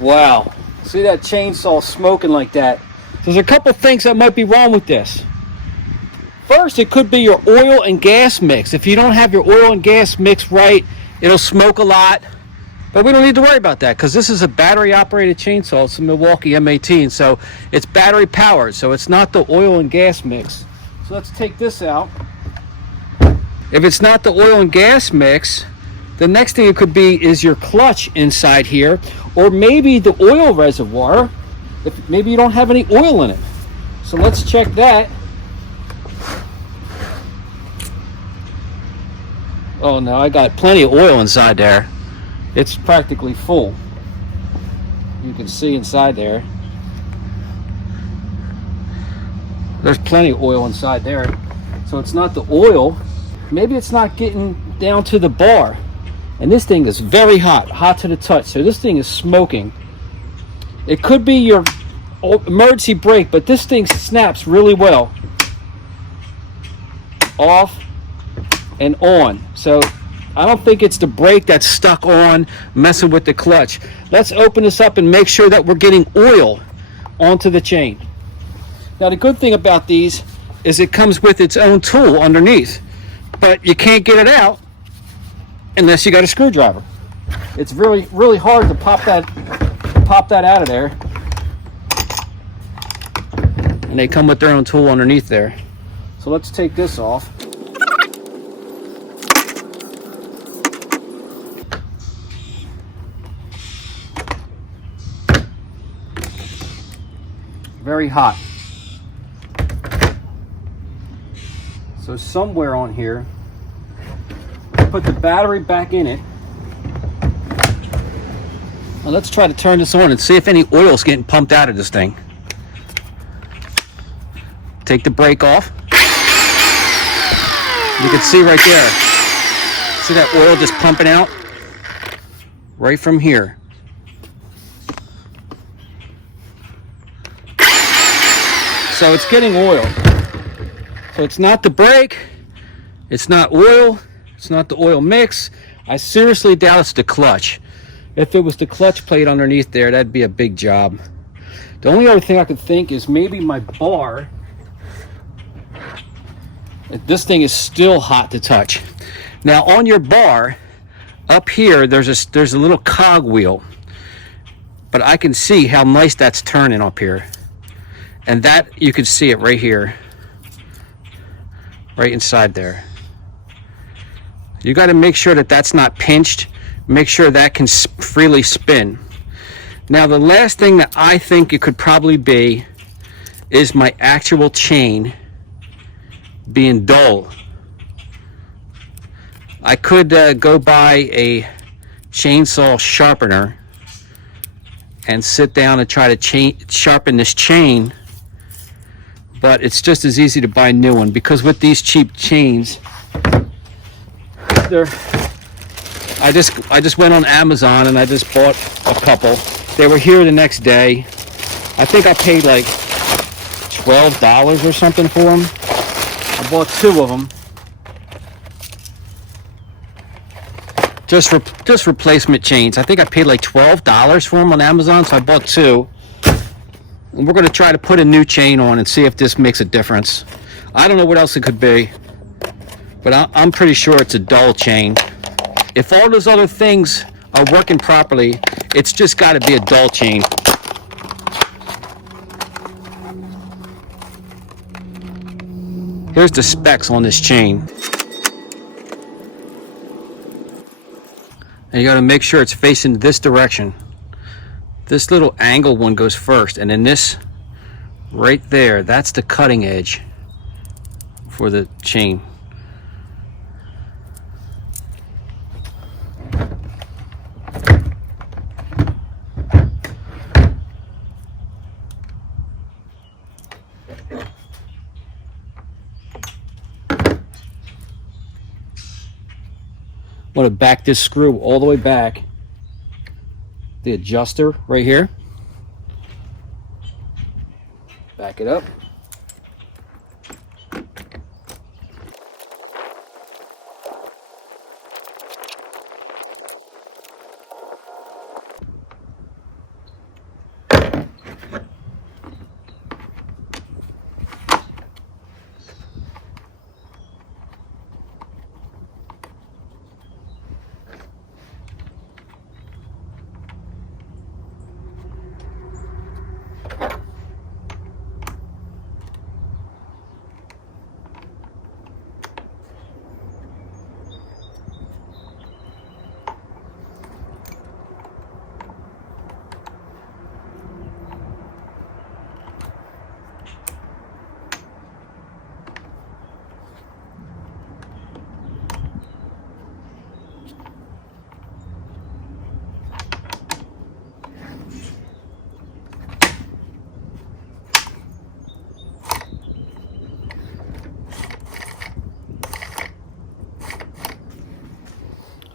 Wow. See that chainsaw smoking like that? There's a couple things that might be wrong with this. First, it could be your oil and gas mix. If you don't have your oil and gas mix right, it'll smoke a lot. But we don't need to worry about that because this is a battery-operated chainsaw. It's a Milwaukee M18, so it's battery-powered, so it's not the oil and gas mix. So let's take this out. If it's not the oil and gas mix, the next thing it could be is your clutch inside here, or maybe the oil reservoir, if maybe you don't have any oil in it. So let's check that. Oh no, I got plenty of oil inside there. It's practically full. You can see inside there. There's plenty of oil inside there. So it's not the oil. Maybe it's not getting down to the bar. And this thing is very hot, hot to the touch. So this thing is smoking. It could be your emergency brake, but this thing snaps really well. Off and on. So I don't think it's the brake that's stuck on, messing with the clutch. Let's open this up and make sure that we're getting oil onto the chain. Now the good thing about these is it comes with its own tool underneath, but you can't get it out unless you got a screwdriver. It's really hard to pop that out of there. And they come with their own tool underneath there. So let's take this off. Very hot. So somewhere on here, put the battery back in it. Now let's try to turn this on and see if any oil is getting pumped out of this thing. Take the brake off. You can see right there. See that oil just pumping out? Right from here. So it's getting oil. So it's not the brake, it's not oil, it's not the oil mix. I seriously doubt it's the clutch. If it was the clutch plate underneath there, that'd be a big job. The only other thing I could think is maybe my bar. This thing is still hot to touch. Now on your bar, up here, there's a little cog wheel. But I can see how nice that's turning up here. And that, you can see it right here. Right inside there. You got to make sure that that's not pinched. Make sure that can freely spin. Now the last thing that I think it could probably be is my actual chain being dull. I could go buy a chainsaw sharpener and sit down and try to sharpen this chain, but it's just as easy to buy a new one, because with these cheap chains, I just went on Amazon and I just bought a couple. They were here the next day. I think I paid like $12 or something for them. I bought two of them. Just replacement chains. I think I paid like $12 for them on Amazon, so I bought two. And we're going to try to put a new chain on and see if this makes a difference. I don't know what else it could be, but I'm pretty sure it's a dull chain. If all those other things are working properly, it's just got to be a dull chain. Here's the specs on this chain. And you got to make sure it's facing this direction. This little angle one goes first, and then this right there, that's the cutting edge for the chain. I'm going to back this screw all the way back. The adjuster right here. Back it up.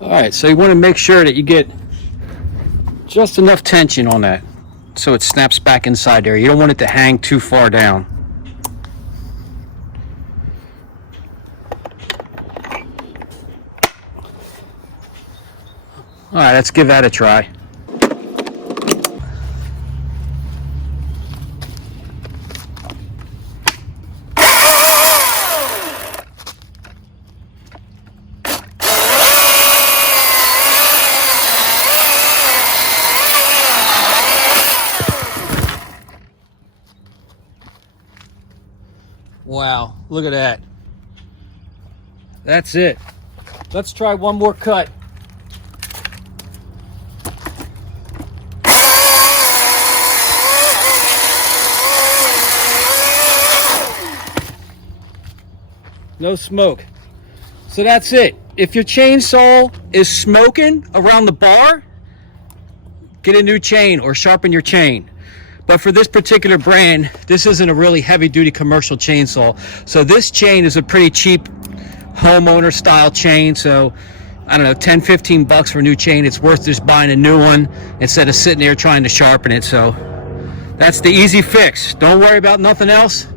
All right, so you want to make sure that you get just enough tension on that so it snaps back inside there. You don't want it to hang too far down. All right, let's give that a try. Wow, look at that. That's it. Let's try one more cut. No smoke. So that's it. If your chainsaw is smoking around the bar, get a new chain or sharpen your chain. But for this particular brand, this isn't a really heavy duty commercial chainsaw. So this chain is a pretty cheap homeowner style chain. So I don't know, 10, 15 bucks for a new chain. It's worth just buying a new one instead of sitting there trying to sharpen it. So that's the easy fix. Don't worry about nothing else.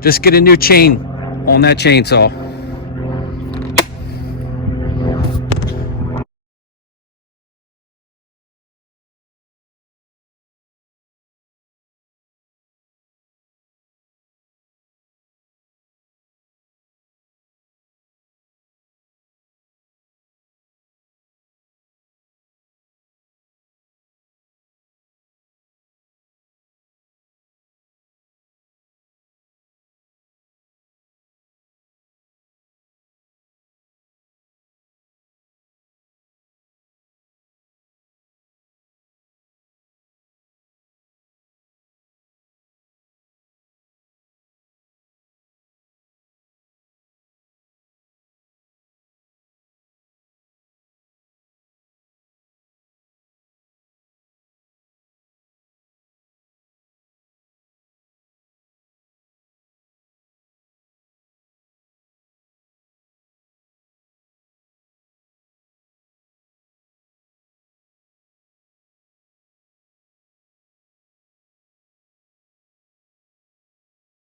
Just get a new chain on that chainsaw.